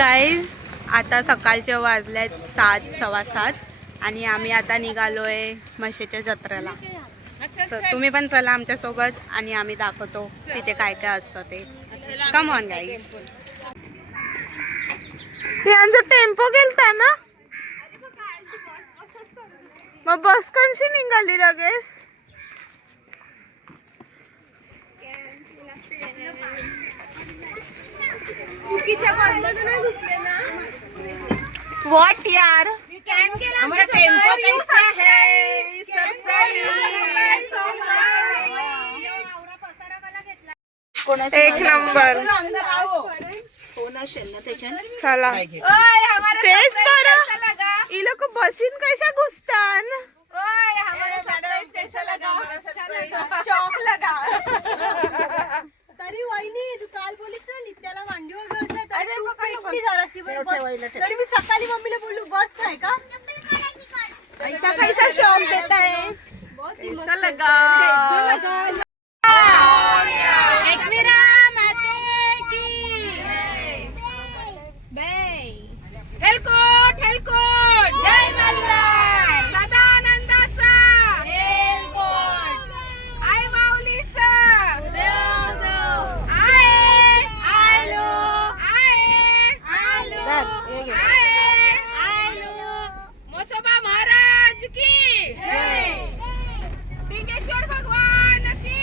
Guys, आता सकाळचे वाजलेत 7, 7:15 आणि आम्ही आता निघालोय म्हशीच्या जत्रेला. तुम्ही पण चला आमच्या सोबत आणि आम्ही दाखवतो तिथे काय काय असतं ते. Come on guys. यांचा टेम्पो गेलता ना, मग बस कशी निघाली लगेच? चुकीच्या बसमध्ये नाही घुसले ना. व्हॉट यार, स्कॅम केला हमारा टेम्पो कैसा है? सरप्राइज. एक नंबर. चला तेच बरं, ई लोक बसीन कशा घुसतान. शॉक लगा. तरी वहिनी तू काल बोलीस ना नित्याला मांडीवर घ्यायचं तरी मी सकाळी मम्मीला बोलू बस आहे का. ऐसा कैसा शौक देता है. कैसा लगा. हेलकोट हेलकोट जय मल्हार. सदानंदाचा हेलकोट. आई माऊलीचा मोसोबा महाराज की टिंगेश्वर भगवान की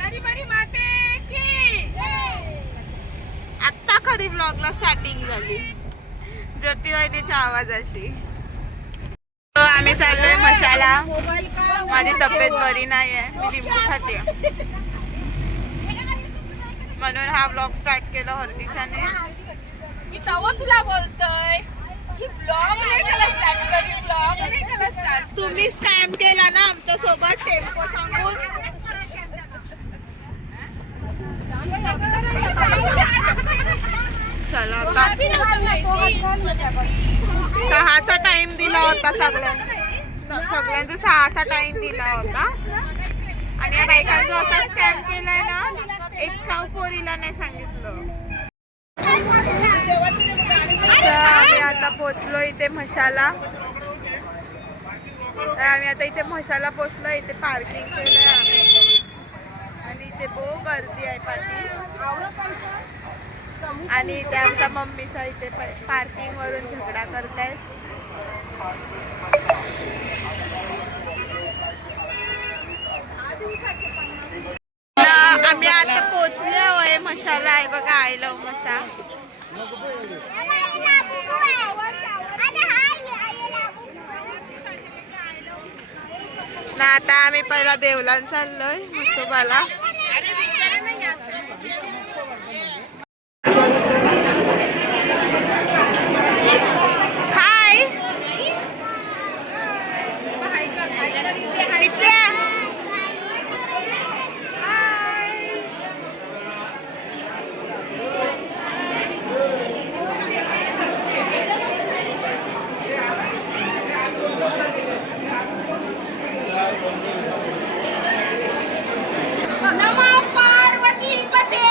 गरीबरी माते की. आत्ता कधी ब्लॉगला स्टार्टिंग झाली ज्योतिवाहिनीच्या आवाजाशी. आम्ही चाललोय मशाला. माझी तब्येत बरी नाही आहे, मी लिंबू खाते म्हणून हा ब्लॉग स्टार्ट केला हर्दिशाने. मी तवा तुला बोलतोय की ब्लॉग नाही केला स्टार्ट करी. ब्लॉग नाही केला स्टार्ट. तुम्ही स्कॅम केला ना आमच्या सोबत टेम्पो सांगून. चला आता 6चा टाइम दिला होता सगळ्यांचा 6चा टाइम दिला होता आणि या बायकांचा असा स्कॅम केलाय ना, एक काव पोरीला नाही सांगितलं. तर आम्ही आता पोचलो इथे म्हशाला. तर आम्ही आता इथे म्हशाला पोचलो. इथे पार्किंग केलंय आम्ही आणि इथे बहुत गर्दी आहे पाठी. आणि इथे आमच्या मम्मीचा इथे पार्किंग वरून झगडा करतायत. आम्ही आता पोचलो आहे मशाला. आहे बघा, आय लव मसा. ना आता आम्ही पहिला देवलान चाललोय म्हसोबाला. हाय नित्या. नमो पार्वती पते.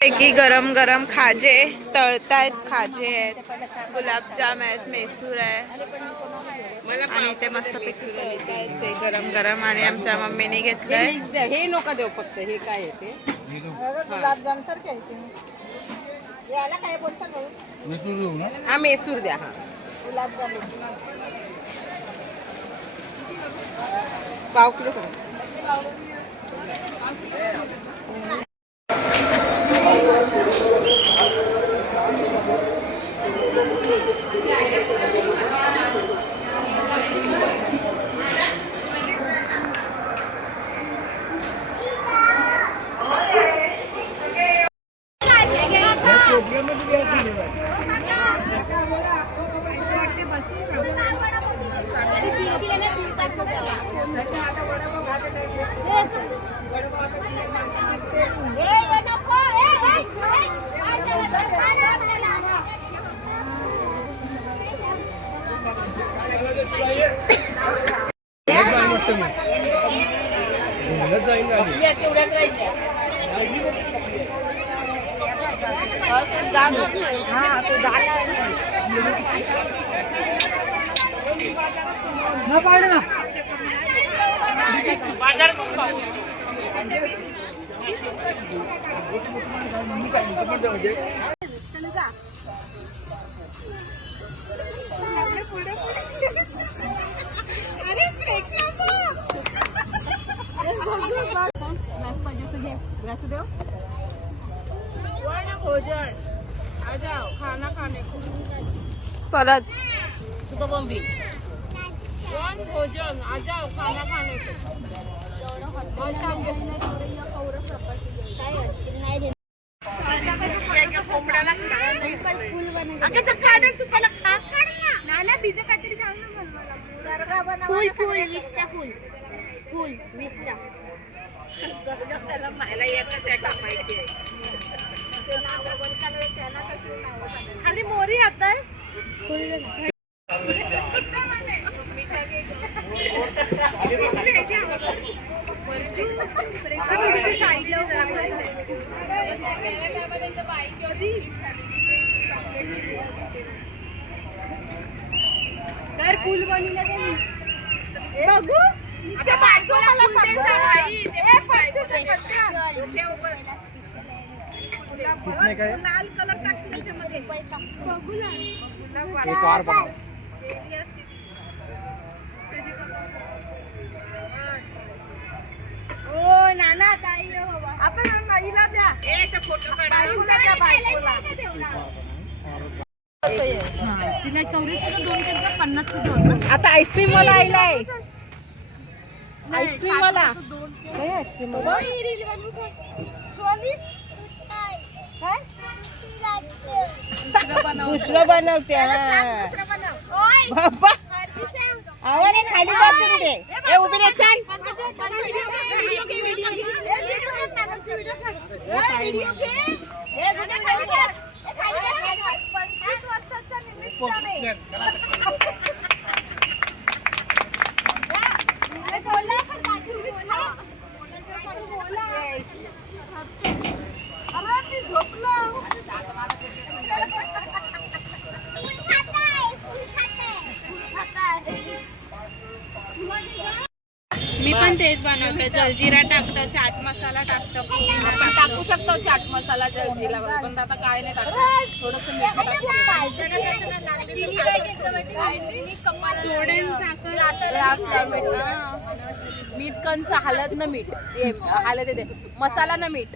पैकी गरम गरम खाजे तळतायत. खाजे आहेत, गुलाबजाम आहेत, मैसूर आहे आणि ते मस्त पैकी तळतायत ते गरम गरम. आणि आमच्या मम्मीने घेतलंय हे नका देऊ फक्त. हे काय आहे ते गुलाबजाम सारखे आहे ते. याला काय बोलतात भाऊ? हा मैसूर द्या. हा गुलाबजाम पाव किलो करा. परत फुल फुल विसच्या फुल फुल विसच्या खाली मोरी आता है तर फुल बनिला बघू आता बाजूला फुल लाल कलर टाक त्याच्यामध्ये बघू ना एक और बघा. ओ नाना ताई रे बाबा आता नाईला द्या फोटो काढा बायकोला तिला 84 दोन केलं 50 दोन आता आईस्क्रीम वाला आईलाय आईस्क्रीम वाला आईस्क्रीम वाला रील बनवू सोली काय दुसरं बनवते ओय बाप्पा हरदिशा अरे खाली बसून दे ए उभी रे चाल व्हिडिओ घे व्हिडिओ घे हे जुने खाली बस. 25 वर्षाच्या निमित्ताने अरे बोला पण काजू बोला अरे मी झोपलो मी पण तेच बनवते. जलजिरा टाकतो, चाट मसाला टाकतो. आपण टाकू शकतो चाट मसाला जल्दीला पण आता काय नाही टाकत थोडस मीठ मीठ कंच हलत ना मीठ हलत येते मसाला ना मीठ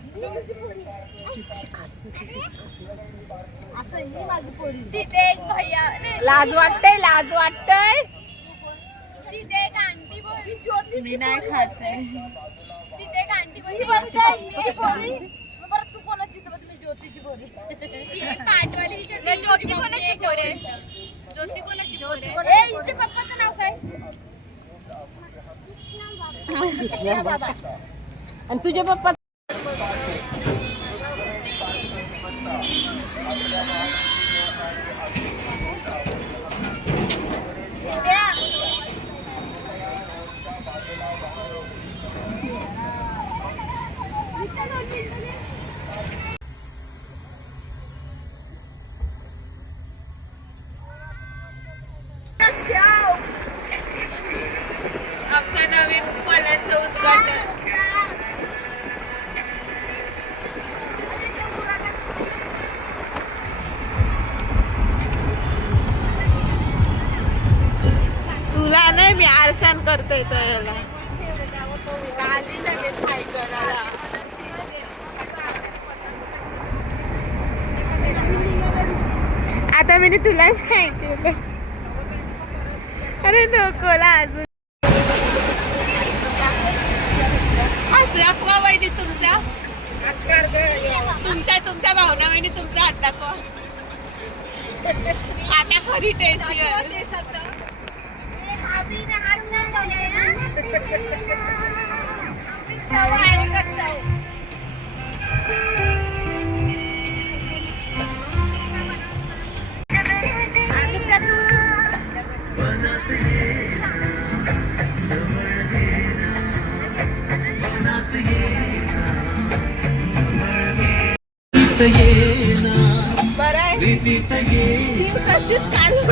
तिथे एक भैया लाज वाटतंय लाज वाटतंय तिथे एक आंटी बोलली ज्योती मी नाही खाते. तिथे एक आंटी बोलली परत तू कोणाची तुम्ही ज्योतीची बोली ती एक पाटवाली विचारली ज्योती कोणाची पोरे ज्योती कोणाची पोरे ए हिचे पप्पाचं नाव काय कृष्णा बाबा आणि तुझे पप्पा आमच्या नवीन मॉलचं उद्घाटन. तुला नाही मी आरशान करतोय तो याला आली लगेच खाय करायला. आता मी तुला सांगितलं अरे नकोला अजून दाखवा वहिनी तुमच्या तुमच्या भावना वहिनी तुमच्या हात दाखवा आता खरी टेस्ट बरं आहे कशीच काढून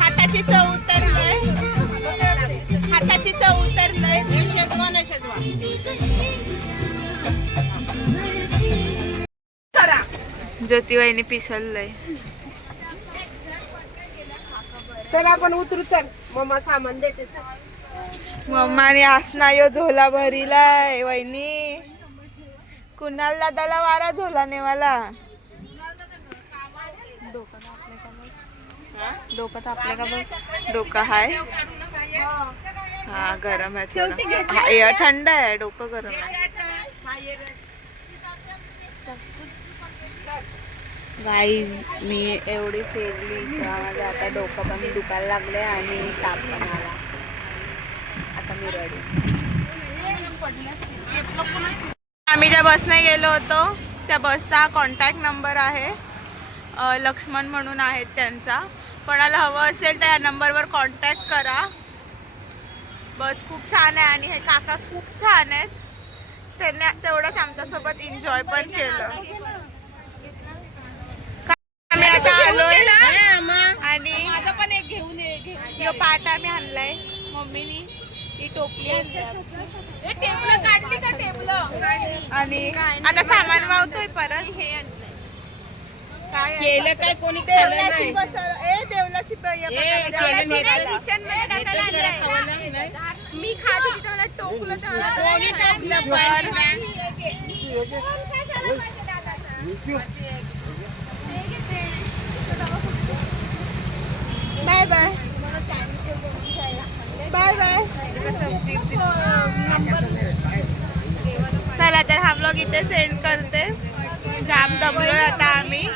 हाताची चव उतरलंय, हाताची चव उतरलंय. Schezwan Schezwan ज्योतिबाईने पिसललंय. चल आपण उतरू चल मम्मा सामान देते चल. मम्माने आसना यो झोला भरीलाय वहिनी. कुणाल दादाला वारा झोला नेवाला. डोकं तापले का बघ. डोकं हाय हा गरम आहे थोडं. हा, एअर थंड आहे डोकं गरम आहे. गाईज मी एवढी फिरली त्यामध्ये आता डोकं पण दुखायला लागले आणि ताप पण आला. आता मी रेडी. आम्ही ज्या बसने गेलो होतो त्या बसचा कॉन्टॅक्ट नंबर आहे. लक्ष्मण म्हणून आहेत त्यांचा. कोणाला हवं असेल तर या नंबरवर कॉन्टॅक्ट करा. बस खूप छान आहे आणि हे काका खूप छान आहेत. त्यांनी तेवढंच आमच्यासोबत एन्जॉय पण केलं. आम्ही आता आलोय आणि माझं पण एक घेऊन ये. यो पाट आम्ही आणलाय मम्मीनी. ही टोपली आणली टेबल काढली का टेबल? आणि आता सामान वावतोय परत. हे काय केलं काय कोणी खाल्लं नाही. देवलाशी मी खात होती तर मला टोकलं तर कोणी टाकलं पाणी? Bye bye bye bye. चला तर हा ब्लॉग इथे सेंड करते. जाम दमलोय आता आम्ही.